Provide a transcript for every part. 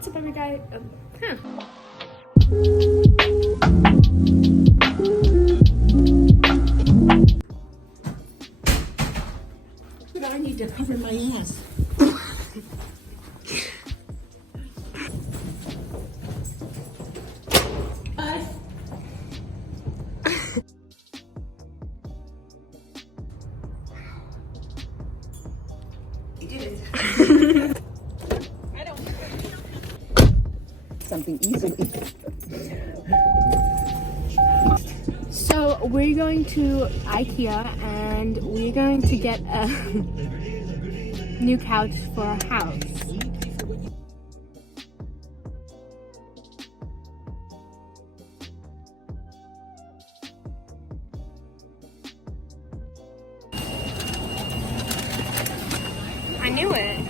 What's up, every guy? But I need to cover my ass. You did it. I don't. Something easy. So we're going to Ikea and we're going to get a new couch for our house. I knew it.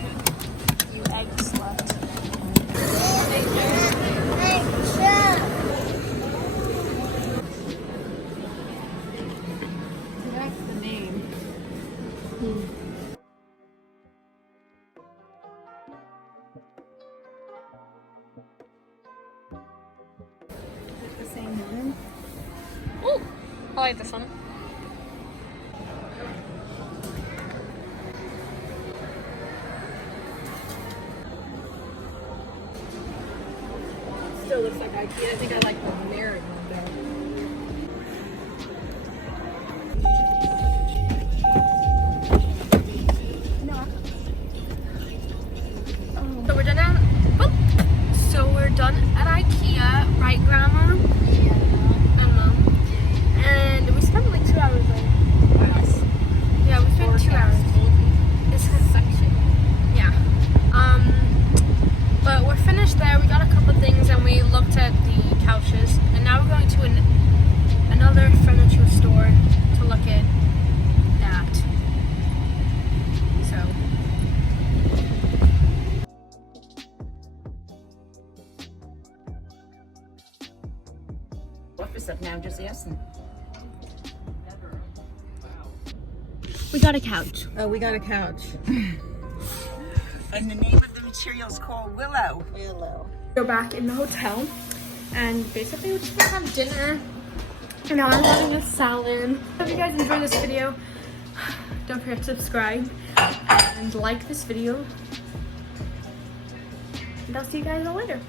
You egg slut. That's the name. Is it the same one? Oh, I like this one. Still looks like Ikea. I think I like the mirrored one better. So we're done at we're done at Ikea, right, Grandma? Yeah. And Mom. And we spent like 2 hours there. Yes. Yeah, we spent 2 hours. This section. Yeah. But we're finished there. We got a couple things and we looked at the couches. And now we're going to another furniture store to look at that. So. What's up now? Just asking. We got a couch. Oh, we got a couch. And the name of the material is called Willow. Willow. We're back in the hotel, and basically we're just gonna have dinner. And now I'm having a salad. If you guys enjoyed this video, don't forget to subscribe and like this video. And I'll see you guys all later.